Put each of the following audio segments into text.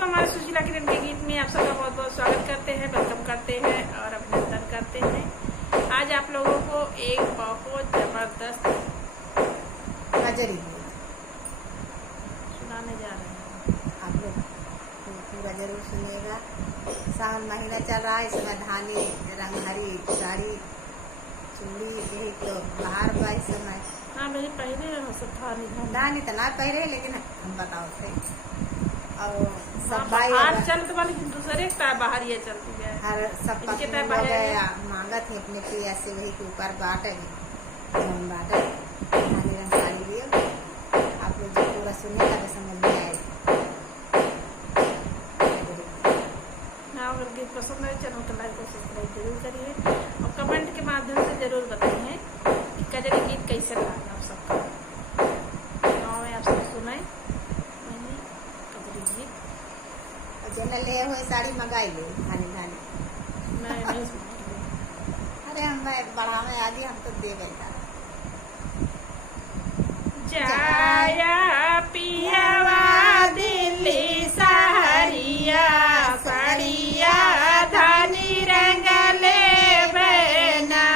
दोस्तों, हमारे सुशीला किरण के गीत में आप सबका बहुत बहुत स्वागत करते हैं, वेलकम करते हैं और अभिनंदन करते हैं। आज आप लोगों को एक बहुत जबरदस्त गजरी सुनाने जा रहे हैं। आप लोग पूरा जरूर सुनिएगा। सावन महीना चल रहा है, इसमें धानी रंग हरी साड़ी चूड़ी यही तो बाहर बा इस समय। हाँ, मेरे पहले सब था नहीं धानी तो ना पहले, लेकिन हम बताओ थे और सब भाई आज चलते वाले दूसरे बाहर ये चलती है। हर सब इनके पत्नी तो लोग मांगत है अपने पिया से वही के ऊपर बाटे हम बाटे धानी रंग साड़ी लिए। आप लोग जो पूरा सुनिएगा तो समझ में आएगा। अगर गीत पसंद आए चैनल को लाइक और सब्सक्राइब जरूर करिए और कमेंट के माध्यम से जरूर बताइए कि कजरी गीत कैसे लगा आप सबका। गाँव में आप सब सुनाए मैंने कजरी गीत। जेना ले हुए साड़ी मंगाई ले धानी धानी। मैं नहीं सुनाई। अरे हम बढ़ा में आदि हम तो दे गए था। जाया पियावा दिल्ली सहरिया साड़िया धानी रंग ले बना।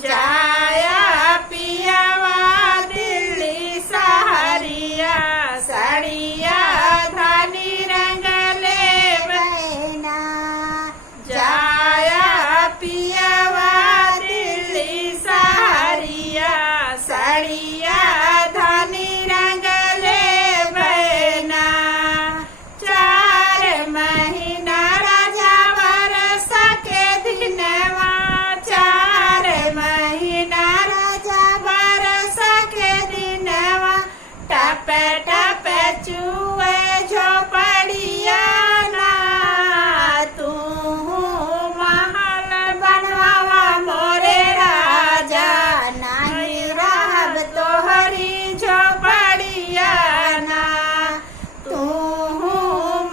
जाया पियावा दिल्ली सहरिया साड़िया धानी रंग ले बना। जाया पियावा दिल्ली सहरिया साड़िया धानी रंग ले बना। 4 महीना राजा बरस के दिनवा 4 महीना राजा बरस के दिनवा टप टप चुए झोपड़िया ना। तू महल बनवावा मोरे राजा नहीं रहब तोहरी झोपड़िया ना। तू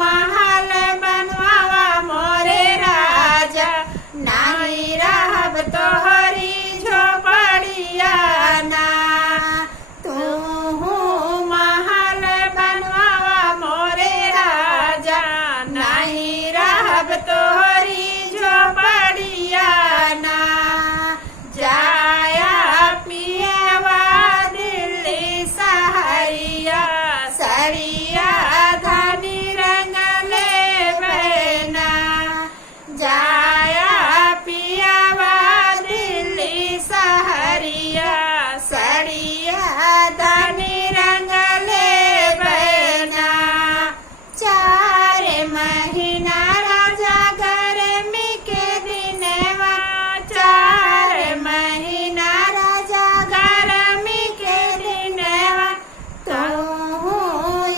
महल बनवावा मोरे राजा नहीं रहब तोहरी झोपड़िया ना। तू महल बनवावा मोरे राजा नहीं रहब तोहरी झोपड़िया ना। जाया पियावा दिल्ली सहरिया साड़िया धानी रंग ले बना। जाया पियावा दिल्ली सहरिया साड़िया धानी रंग ले बना। 4 महीना राजा गर्मी के दिनवा 4 महीना राजा गर्मी के दिनवा तू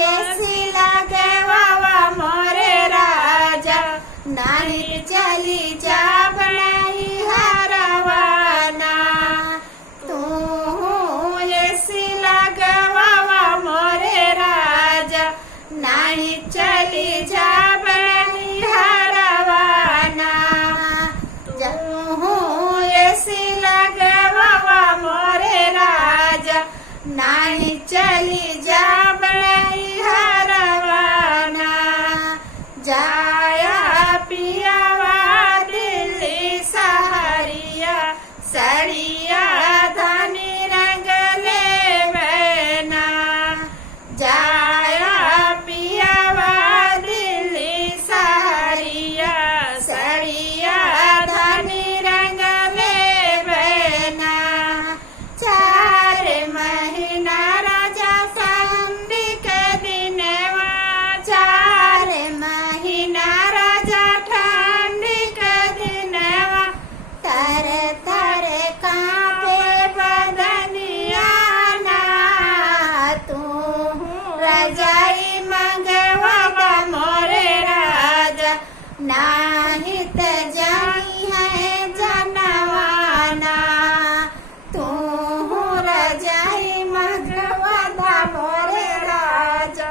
ऐसी लगवावा मोरे राजा नहीं चली जा नहीं हरवाना। तू ऐसी लगवावा मोरे राजा नहीं चली जा नहीं हरवाना। तू ऐसी लगवावा मोरे राजा नहीं चली जा नहीं हरवाना। जाया पियावा दिल्ली सहरिया साड़िया धानी रंग ले बना। जाया पियावा दिल्ली सहरिया साड़िया धानी रंग ले बना। 4 महीना राजा ठंडी के दिनवा 4 महीना राजा ठंडी के दिनवा तर तर कांपे बदनिया ना। तू रजाई मंगवावा मोरे राजा नाही त जाई है जनवाना। तू रजाई मंगवावा मोरे राजा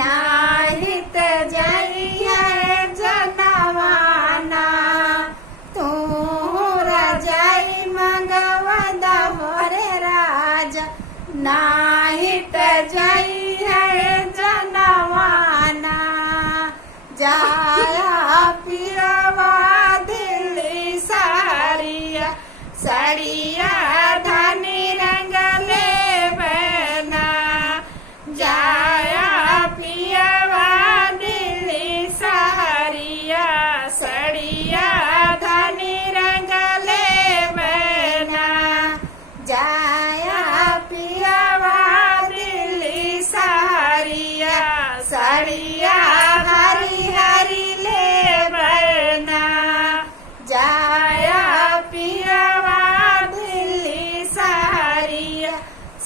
नाही त जाई है जनवाना। तू रजाई मंगवादा मोरे राजा नाही त जाई है जनवाना। साड़िया हरी हरी ले बरना जाया पियावा दिल्ली सहरिया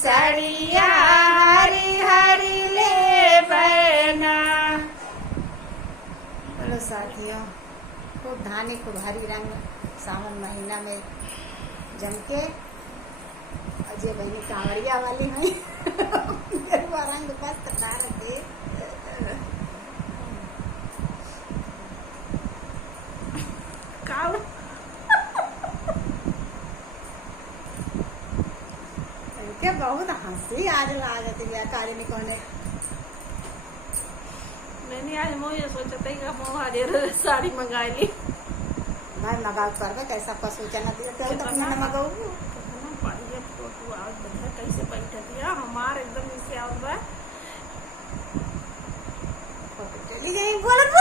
साड़िया हरी हरी ले बरना। चलो साथियों, खूब धानी खूब हरी रंग सावन महीना में जम के अजय बहनी कांवरिया वाली हुई गेरुआ रंग बस रखे। क्या बहुत हंसी आज लागत है काली निकोने। मैंने आज मोह ये सोचा था कि मोह आज साड़ी मंगा ली। मैं मगाऊ करबे कैसा का सूचना दिया तो तक मैंने मगाऊ बढ़िया फोटो आज बढ़िया कैसे बैठा दिया हमार एकदम इससे आउट बा फोटो चली गई बोलत।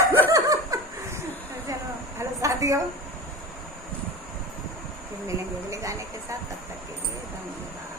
चलो हेलो साथियों, फिर मिलेंगे अगले गाने के साथ, तब तक के लिए धन्यवाद।